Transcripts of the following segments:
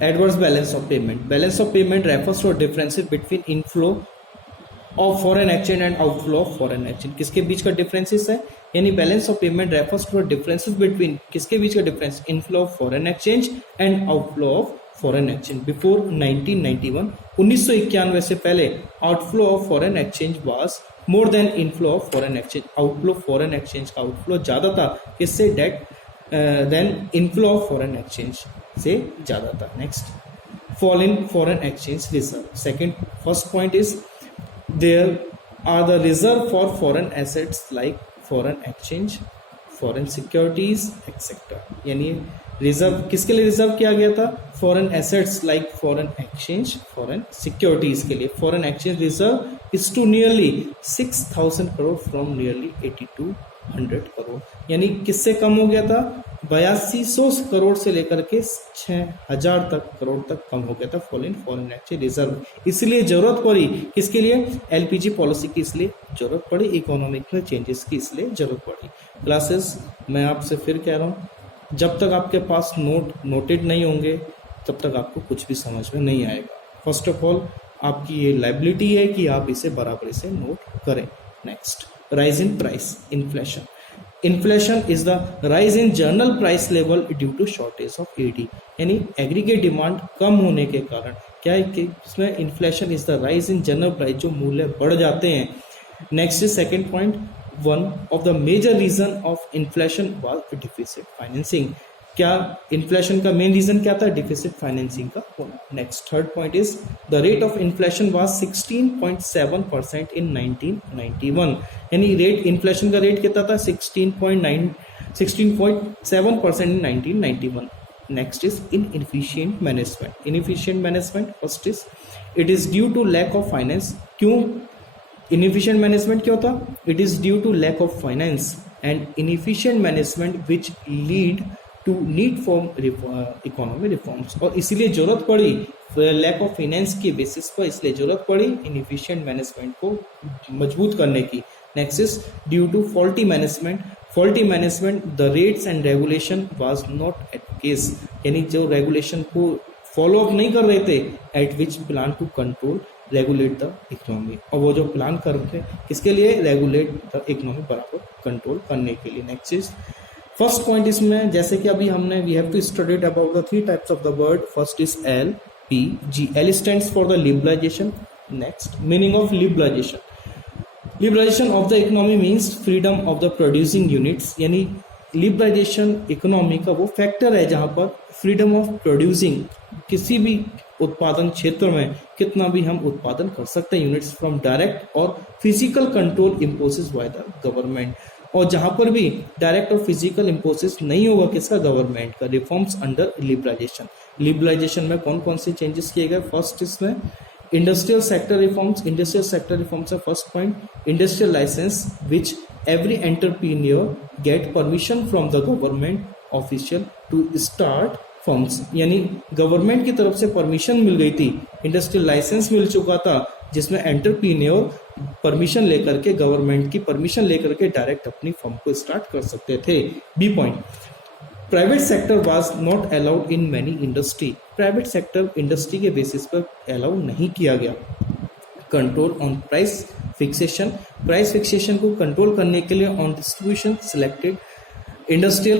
Adverse balance of payment. Balance of payment refers to a difference between inflow of foreign exchange and outflow of foreign exchange. किसके बीच का differences है, यानी balance of payment refers to differences between किसके बीच का difference, inflow of foreign exchange and outflow of foreign exchange. Before 1991 1991 से पहले outflow of foreign exchange was more than inflow of foreign exchange. Outflow foreign exchange का outflow ज्यादा था, किससे, that than inflow of foreign exchange से ज्यादा था. Next, fall in foreign exchange reserve. Second, first point is there are the reserve for foreign assets like foreign exchange, foreign securities, etc. यानी reserve किसके लिए reserve किया गया था, foreign assets like foreign exchange, foreign securities के लिए. Foreign exchange reserve is to nearly 6,000 crore from nearly 8,200 crore. यानी किससे कम हो गया था, 8200 करोड़ से लेकर के 6,000 तक करोड़ तक कम हो गया था फॉरेन एक्सचेंज रिजर्व. इसलिए जरूरत पड़ी किसके लिए, एलपीजी पॉलिसी की इसलिए जरूरत पड़ी, इकोनॉमिक में चेंजेस की इसलिए जरूरत पड़ी. क्लासेस मैं आपसे फिर कह रहा हूँ, जब तक आपके पास नोटेड नहीं होंगे तब तक आपको कुछ भी समझ में नहीं आएगा. फर्स्ट ऑफ ऑल आपकी ये लाइबिलिटी है कि आप इसे बराबर से नोट करें. Next, rise in price, inflation. Inflation is the rise in general price level due to shortage of AD. यानी एग्रीगेट डिमांड कम होने के कारण क्या है कि इसमें inflation is the rise in general price, जो मूल्य बढ़ जाते हैं. Next is second point, one of the major reason of inflation was deficit financing. क्या इन्फ्लेशन का मेन रीजन क्या था, डिफिसिट फाइनेंसिंग का होना. Next, third point is the rate of inflation was 16.7% in 1991. यानी रेट, इन्फ्लेशन का rate कितना था, 16.7% in 1991. Next is inefficient management. Inefficient management first is it is due to lack of finance. क्यों inefficient management क्यों था, it is due to lack of finance and inefficient management which lead to need for economy reforms. और इसलिए जरूरत पड़ी lack of finance के basis पर, इसलिए जरूरत पड़ी इनएफिशिएंट मैनेजमेंट को मजबूत करने की. Next is due to faulty management. Faulty management, the rates and regulation was not at case. यानी जो रेगुलेशन को फॉलो अप नहीं कर रहे थे, at which plan to control regulate the economy. और वो जो प्लान कर रहे थे किसके लिए, रेगुलेट द इकोनॉमी, बराबर कंट्रोल करने के लिए. नेक्स्ट इज फर्स्ट पॉइंट, इसमें जैसे कि अभी हमने we have to study about the 3 types of the word. First is L P G. L stands for the liberalization. Next, meaning of liberalization. Liberalization of the economy means freedom of the producing units. यानी liberalization economy का वो factor है जहां पर freedom of producing, किसी भी उत्पादन क्षेत्र में कितना भी हम उत्पादन कर सकते हैं, यूनिट्स फ्रॉम डायरेक्ट और physical control imposes by the government. और जहां पर भी डायरेक्ट और फिजिकल इम्पोजेस नहीं होगा किसका, गवर्नमेंट का. Reforms under liberalisation. लिबरलाइजेशन में कौन कौन से चेंजेस किए गए, फर्स्ट इसमें industrial sector reforms. Industrial sector reforms है first point. Industrial licence which every entrepreneur get permission from the government official to start firms. यानी गवर्नमेंट की तरफ से परमिशन मिल गई थी, इंडस्ट्रियल लाइसेंस मिल चुका था, जिसमें एंटरप्रीनियर परमिशन लेकर के, गवर्नमेंट की परमिशन लेकर के डायरेक्ट अपनी फर्म को स्टार्ट कर सकते थे. B point, private sector was not allowed in many industry. Private sector industry के बेसिस पर अलाउ नहीं किया गया. Control on price fixation. Price fixation को कंट्रोल करने के लिए on distribution selected industrial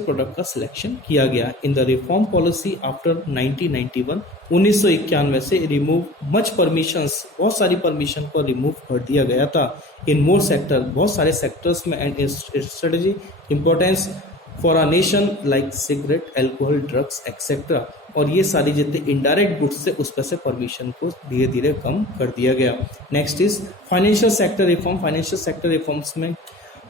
product का सिलेक्शन किया गया. In the reform policy after 1991 1991 से रिमूव मच परमिशंस, बहुत सारी परमिशन को रिमूव कर दिया गया था. इन मोर सेक्टर, बहुत सारे सेक्टर्स में. And strategy importance for a nation like cigarette, alcohol, drugs etcetera. और ये सारी जितने इनडायरेक्ट गुड्स थे उस पर से परमिशन को धीरे धीरे कम कर दिया गया. Next is financial sector reform. Financial sector reforms में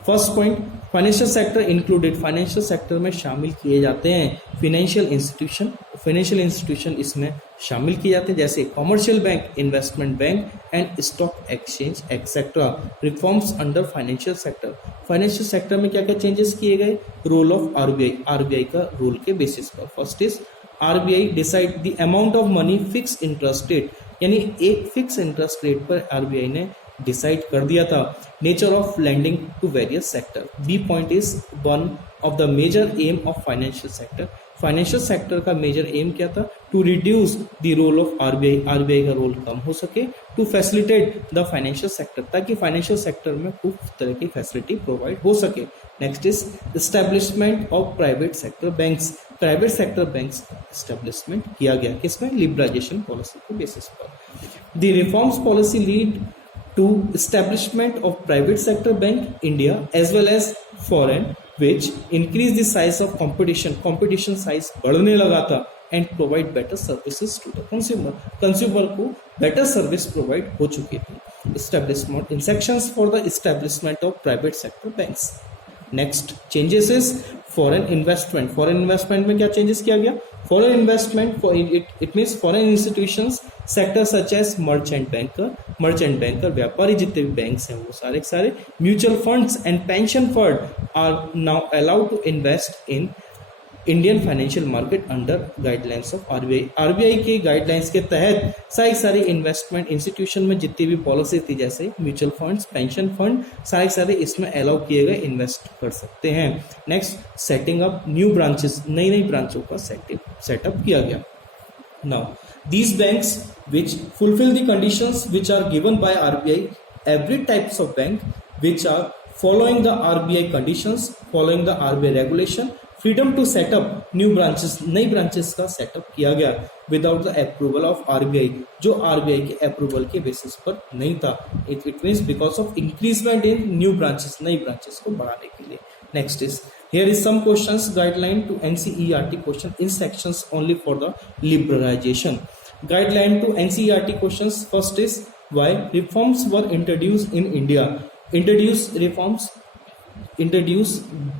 first point, financial sector included. Financial sector में शामिल किए जाते हैं फाइनेंशियल इंस्टीट्यूशन. फाइनेंशियल इंस्टीट्यूशन इसमें शामिल किए जाते हैं जैसे commercial bank, investment bank and stock exchange etcetera. Reforms under financial sector. Financial sector में क्या क्या चेंजेस किए गए, रोल ऑफ आरबीआई. आरबीआई का रोल के बेसिस पर first is RBI decide the amount of money fix interest rate. यानी एक फिक्स इंटरेस्ट रेट पर आरबीआई ने डिसाइड कर दिया था. Nature of lending to various sector. B point is one of the major M of financial sector. Financial sector का major aim क्या था? To reduce the role of RBI, RBI का role कम हो सके, to facilitate the financial sector, ताकि financial sector में खूब तरह की फैसिलिटी प्रोवाइड हो सके। Next is establishment of private sector banks, private sector banks का एस्टेब्लिशमेंट किया गया, किसमें? लिबरलाइजेशन पॉलिसी के बेसिस पर। The reforms policy lead to establishment of private sector bank India as well as foreign, which increase the size of competition size बढ़ने लगा था, and provide better services to the consumer को better service provide हो चुकी थी। establishment in sections for the establishment of private sector banks। Next changes is foreign investment, foreign investment में क्या changes किया गया? Foreign investment it means foreign institutions sector such as merchant banker व्यापारी जितने भी बैंक्स हैं वो सारे सारे, mutual funds and pension fund are now allowed to invest in Indian financial market under guidelines of RBI. RBI के guidelines के तहत सारी इन्वेस्टमेंट इंस्टीट्यूशन में जितनी भी पॉलिसी थी, जैसे म्यूचुअल फंड्स, पेंशन फंड, सारे इसमें अलाउ किए गए, इन्वेस्ट कर सकते हैं। Next, setting up new branches, नई ब्रांचों का सेटअप किया गया। Now these banks which fulfill the conditions which are given by RBI, every types of bank which are following the RBI conditions, following the RBI regulation, freedom to set up new branches, नई branches का setup किया गया without the approval of RBI, जो RBI के approval के basis पर नहीं था। It means because of increasement in new branches, नई branches को बढ़ाने के लिए। Next is here is some questions guideline to NCERT question in sections only for the liberalization. Guideline to NCERT questions. First is why reforms were introduced in India. Introduce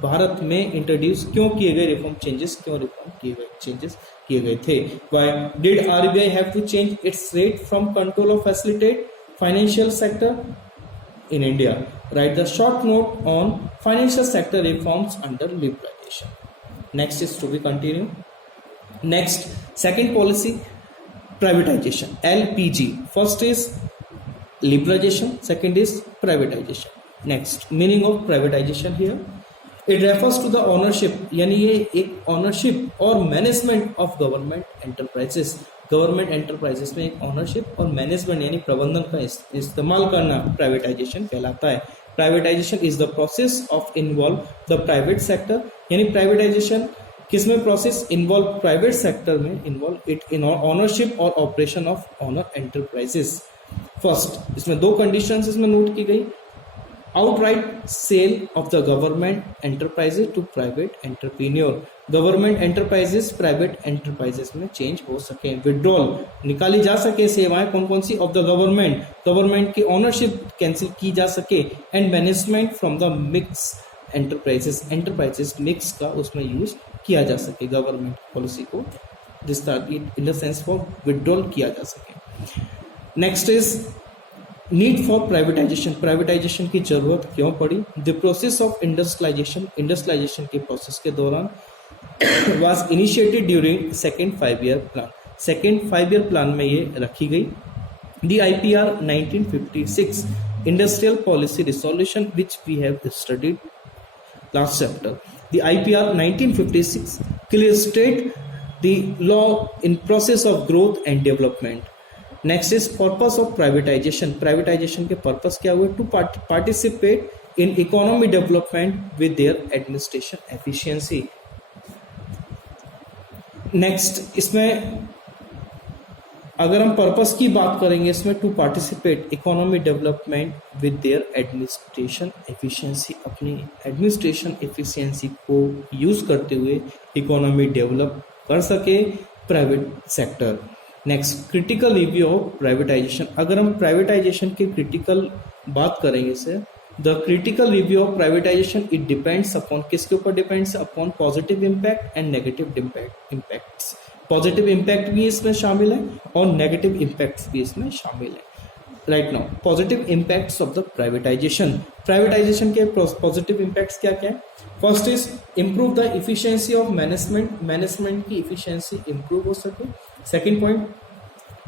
Bharat में introduce क्यों किए गए reform changes, क्यों reform किए गए changes किए गए थे? Why did RBI have to change its rate from control of facilitate financial sector in India? Write the short note on financial sector reforms under liberalization. Next is to be continued. Next, second policy, privatization, LPG. First is liberalization, second is privatization. Next, meaning of privatization here, it refers to the ownership, यानी ये एक ownership और management of government enterprises, government enterprises में एक ownership और management यानी प्रबंधन का इस्तेमाल करना प्राइवेटाइजेशन कहलाता है। Privatization is the process of involve the private sector, यानी प्राइवेटाइजेशन किसमें प्रोसेस इन्वॉल्व? प्राइवेट सेक्टर में इन्वॉल्व इट इन ऑनरशिप और operation of owner enterprises. First, इसमें दो कंडीशंस इसमें नोट की गई, outright sale of the government enterprises to private entrepreneur, government enterprises private enterprises में चेंज हो सके, विड्रॉल निकाली जा सके सेवाएं कौन सी ऑफ द गवर्नमेंट की ओनरशिप कैंसिल की जा सके, and management from the mix enterprises mix का उसमें यूज किया जा सके, गवर्नमेंट पॉलिसी को इन द सेंस फॉर विड्रॉल किया जा सके। Next is need for privatisation की जरूरत क्यों पड़ी? द प्रोसेस ऑफ इंडस्ट्रियलाइजेशन के प्रोसेस के दौरान was initiated during second 5-year plan. Second 5-year plan में ये रखी गई। The IPR 1956 Industrial Policy Resolution which we have studied last chapter. The IPR 1956 clearly state the law in process of growth and development. Next is purpose of privatization. Privatization के purpose क्या हुए? To participate in economy development with their administration efficiency. Next, इसमें अगर हम purpose की बात करेंगे, इसमें to participate economy development with their administration efficiency, अपनी एडमिनिस्ट्रेशन एफिशिएंसी को यूज करते हुए इकोनॉमी डेवलप कर सके private sector. Next, critical review of privatization. अगर हम प्राइवेटाइजेशन की क्रिटिकल बात करेंगे से, the critical review of privatization it depends upon, किसके ऊपर depends? Upon positive impact and negative impacts. Positive impact भी इसमें शामिल है और नेगेटिव इम्पैक्ट्स भी इसमें शामिल है। Right now, positive impacts of the privatisation के पॉजिटिव इम्पैक्ट्स क्या क्या है? First is improve the efficiency of management की इफिशियंसी इम्प्रूव हो सके। सेकेंड पॉइंट,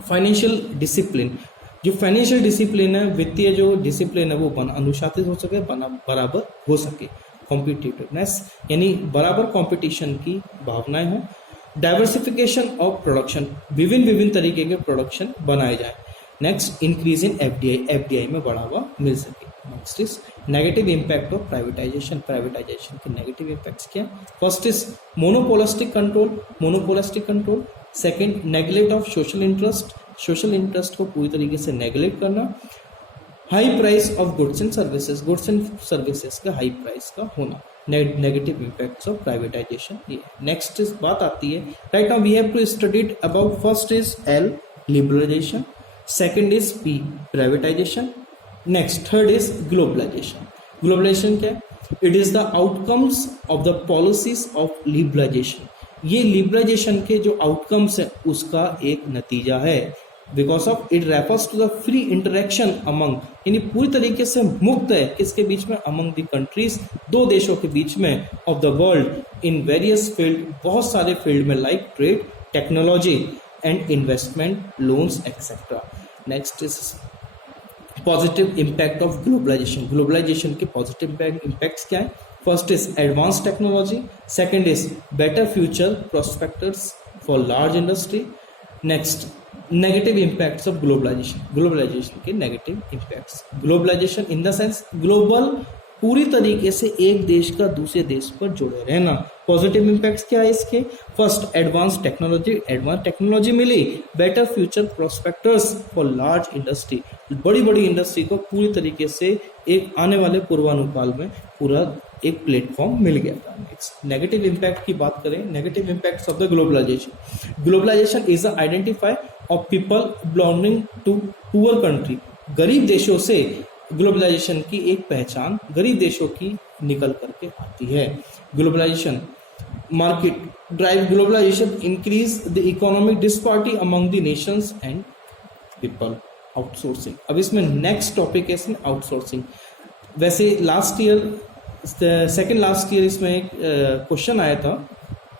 फाइनेंशियल डिसिप्लिन, जो फाइनेंशियल डिसिप्लिन है, वित्तीय जो डिसिप्लिन है वो अनुशासित हो सके, बराबर हो सके। कॉम्पिटिटिवनेस यानी बराबर कंपटीशन की भावनाएं हो। डाइवर्सिफिकेशन ऑफ प्रोडक्शन, विभिन्न विभिन्न तरीके के प्रोडक्शन बनाए जाए। Next, increase in FDI, FDI में बढ़ावा मिल सके। Next is negative impact of privatisation, privatisation के नेगेटिव इम्पैक्ट्स क्या? First is monopolistic control, monopolistic control. Second, neglect of social interest, social interest को पूरी तरीके से नेग्लेक्ट करना। High price of goods and services, goods and services का high price का होना, नेगेटिव इम्पैक्ट्स ऑफ प्राइवेटाइजेशन। ये नेक्स्ट इस बात आती है, right now we have to study it about. First is L, liberalization. Second is P, privatization. Next third is globalization. Globalization क्या है? It is the outcomes of the policies of liberalization. ये liberalization के जो outcomes है उसका एक नतीजा है। Because of it refers to the free interaction among, यानी पूरी तरीके से मुक्त है किसके बीच में? अमंग द कंट्रीज, दो देशों के बीच में, of the world in various field, बहुत सारे फील्ड में, like trade, technology and investment, loans etcetera. Next is positive impact of globalisation. Globalisation के पॉजिटिव इम्पैक्ट्स क्या है? First is advance technology. Second is better future prospectus for large industry. Next, negative impacts of globalisation, globalisation के negative impacts. Globalisation in the sense global, पूरी तरीके से एक देश का दूसरे देश पर जुड़े रहना। पॉजिटिव इम्पैक्ट्स क्या है इसके? First, advance technology, advance technology मिली। Better future prospectus for large industry, बड़ी बड़ी इंडस्ट्री को पूरी तरीके से एक आने वाले पूर्वानुकाल में पूरा एक प्लेटफॉर्म मिल गया था। नेक्स्ट, नेगेटिव इम्पैक्ट की बात करें, negative impacts of the globalization. Globalization is the identify of people belonging to poor country. गरीब देशों से ग्लोबलाइजेशन की एक पहचान गरीब देशों की निकल करके आती है। Globalization market drive, globalization increase the economic disparity among the nations and people. Outsourcing, अब इसमें नेक्स्ट टॉपिक है इसमें आउटसोर्सिंग। वैसे last year, second last year इसमें एक क्वेश्चन आया था,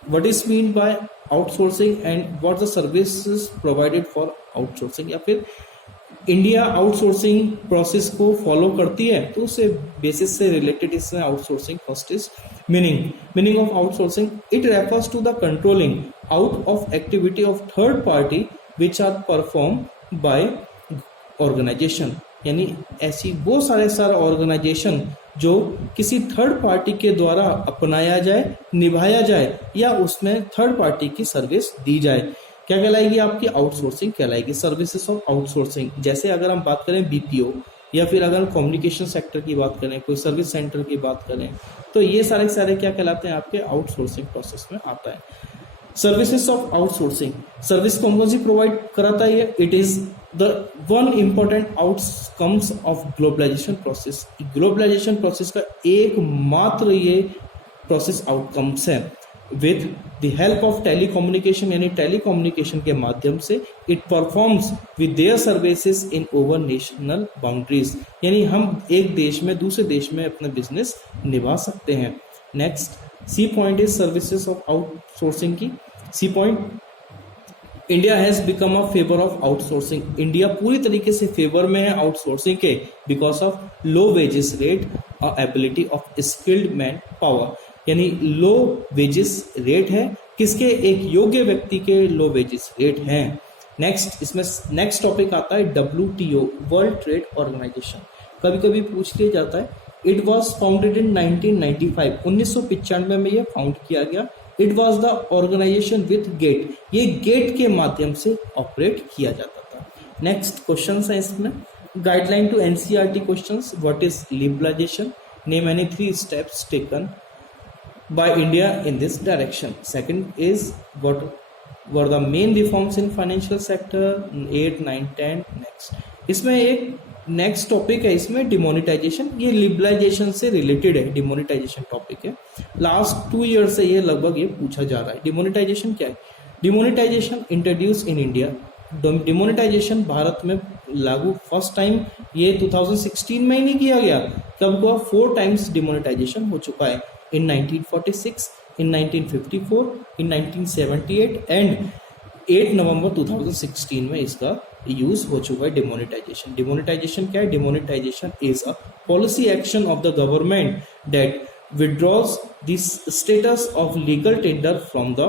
what is mean by outsourcing and what the services provided for outsourcing, या फिर इंडिया आउटसोर्सिंग प्रोसेस को फॉलो करती है, तो उससे बेसिस से रिलेटेड इसमें outsourcing. First is meaning of outsourcing, it refers to the controlling out of activity of third party which are perform by organization, यानी ऐसी वो सारे ऑर्गेनाइजेशन जो किसी थर्ड पार्टी के द्वारा अपनाया जाए, निभाया जाए, या उसमें थर्ड पार्टी की सर्विस दी जाए, क्या कहलाएगी? आपकी आउटसोर्सिंग कहलाएगी, सर्विसेज ऑफ आउटसोर्सिंग। जैसे अगर हम बात करें बीपीओ, या फिर अगर कम्युनिकेशन सेक्टर की बात करें, कोई सर्विस सेंटर की बात करें, तो ये सारे क्या कहलाते हैं? आपके आउटसोर्सिंग प्रोसेस में आता है। सर्विसेज ऑफ आउटसोर्सिंग, सर्विस कौन सी प्रोवाइड कराता है? It is the one important outcomes of globalisation process. Globalisation process का एकमात्र ये प्रोसेस आउटकम्स है। With the help of telecommunication, यानी टेलीकम्युनिकेशन के माध्यम से it performs with their services in over national boundaries, यानी हम एक देश में दूसरे देश में अपना बिजनेस निभा सकते हैं। Next, C point is services of outsourcing की। C point, India has become a favour of outsourcing. India पूरी तरीके से फेवर में है आउटसोर्सिंग के, because of low wages rate और ability of skilled man power, यानी लो वेजेस रेट है किसके? एक योग्य व्यक्ति के लो वेजेस रेट हैं। नेक्स्ट, इसमें नेक्स्ट टॉपिक आता है WTO, वर्ल्ड ट्रेड ऑर्गेनाइजेशन। कभी कभी पूछ लिया जाता है, इट वॉज फाउंडेड इन 1995, 1995 में यह फाउंड किया गया। It was the organisation with GATT, ये गेट के माध्यम से ऑपरेट किया जाता था। नेक्स्ट क्वेश्चन है इसमें, guideline to NCERT question, what is liberalisation, name any 3 steps taken by India in this direction. Second is what were the main reforms in financial sector, 8, 9, 10. Next, इसमें एक नेक्स्ट टॉपिक है इसमें demonetisation, ये liberalisation से related है, demonetisation topic है। Last 2 year से ये लगभग ये पूछा जा रहा है। डिमोनेटाइजेशन क्या है? Demonetisation introduce in India, demonetisation Bharat में लागू फर्स्ट टाइम ये 2016 में ही नहीं किया गया, कब हुआ? 4 टाइम्स डिमोनेटाइजेशन हो चुका है। In 1946, in 1954, in 1978 and 8 नवंबर 2016 में इसका यूज हो चुका है डिमोनेटाइजेशन। डिमोनेटाइजेशन क्या है? Demonetisation is a policy action of the government that withdraws the status of legal tender from the